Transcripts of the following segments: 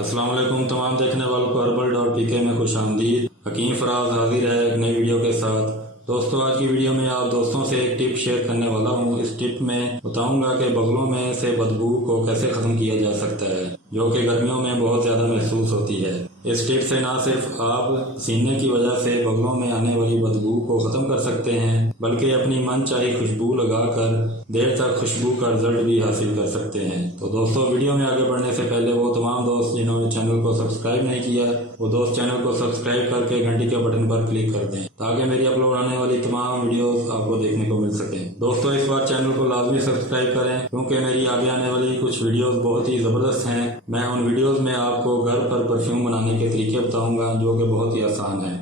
अस्सलाम वालेकुम तमाम देखने वालों को herbal.pk में खुश आमदीद। हकीम फराज हाजिर है एक नई वीडियो के साथ। दोस्तों आज की वीडियो में आप दोस्तों से एक टिप शेयर करने वाला हूँ। इस टिप में बताऊंगा कि बगलों में से बदबू को कैसे ख़त्म किया जा सकता है, जो कि गर्मियों में बहुत ज़्यादा महसूस होती है। इस टिप से ना सिर्फ आप सीने की वजह से बगलों में आने वाली बदबू को ख़त्म कर सकते हैं, बल्कि अपनी मनचाही खुशबू लगाकर देर तक खुशबू का रिजल्ट भी हासिल कर सकते हैं। तो दोस्तों वीडियो में आगे बढ़ने से पहले वो तमाम दोस्त जिन्होंने चैनल को सब्सक्राइब नहीं किया, वो दोस्त चैनल को सब्सक्राइब करके घंटी के बटन पर क्लिक कर दें, ताकि मेरी अपलोड आने वाली तमाम वीडियोस आपको देखने को मिल सके। दोस्तों इस बार चैनल को लाजमी सब्सक्राइब करें, क्योंकि मेरी आगे आने वाली कुछ वीडियोस बहुत ही ज़बरदस्त हैं। मैं उन वीडियोस में आपको घर पर परफ्यूम बनाने के तरीके बताऊंगा, जो कि बहुत ही आसान है।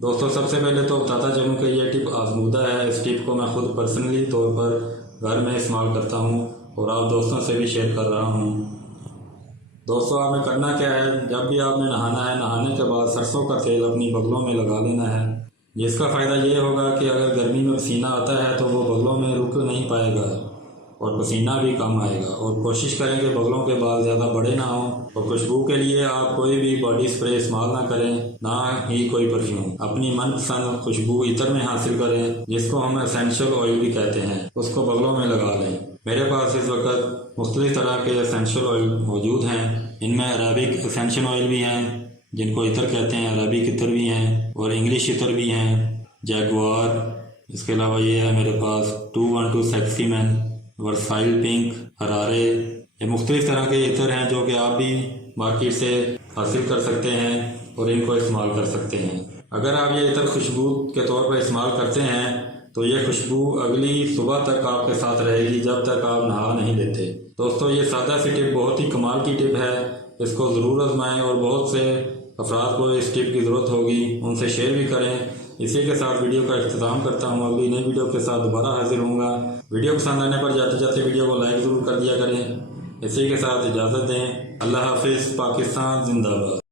दोस्तों सबसे पहले तो बताता चलूँ कि यह टिप आजमूदा है। इस टिप को मैं खुद पर्सनली तौर पर घर में इस्तेमाल करता हूँ और आप दोस्तों से भी शेयर कर रहा हूँ। दोस्तों आपने करना क्या है, जब भी आपने नहाना है, नहाने के बाद सरसों का तेल अपनी बगलों में लगा लेना है। जिसका फ़ायदा ये होगा कि अगर गर्मी में पसीना आता है तो वो बगलों में रुक नहीं पाएगा और पसीना भी कम आएगा। और कोशिश करें कि बगलों के बाल ज़्यादा बड़े ना हों। और खुशबू के लिए आप कोई भी बॉडी स्प्रे इस्तेमाल ना करें, ना ही कोई परफ्यूम। अपनी मनपसंद खुशबू इत्र में हासिल करें, जिसको हम एसेंशियल ऑयल भी कहते हैं, उसको बगलों में लगा लें। मेरे पास इस वक्त मुख्तलिफ तरह के एसेंशियल ऑयल मौजूद हैं। इनमें अरेबिक एसेंशियल ऑयल भी हैं, जिनको इत्र कहते हैं, अरेबिक इत्र भी हैं और इंग्लिश इत्र भी हैं, जैगुआर। इसके अलावा ये है मेरे पास 212 sexy man, Versailles pink, Harare. ये मुख्तलिफ तरह के इत्र हैं जो कि आप भी मार्केट से हासिल कर सकते हैं और इनको इस्तेमाल कर सकते हैं। अगर आप ये इत्र खुशबू के तौर पर इस्तेमाल करते हैं तो ये खुशबू अगली सुबह तक आपके साथ रहेगी, जब तक आप नहा नहीं लेते। दोस्तों ये सादा सी टिप बहुत ही कमाल की टिप है, इसको ज़रूर आजमाएं और बहुत से अफराद को इस टिप की ज़रूरत होगी, उनसे शेयर भी करें। इसी के साथ वीडियो का इख्तिताम करता हूँ। अगली नई वीडियो के साथ दोबारा हाजिर होऊंगा। वीडियो पसंद आने पर जाते जाते वीडियो को लाइक ज़रूर कर दिया करें। इसी के साथ इजाज़त दें। अल्लाह हाफिज़। पाकिस्तान जिंदाबाद।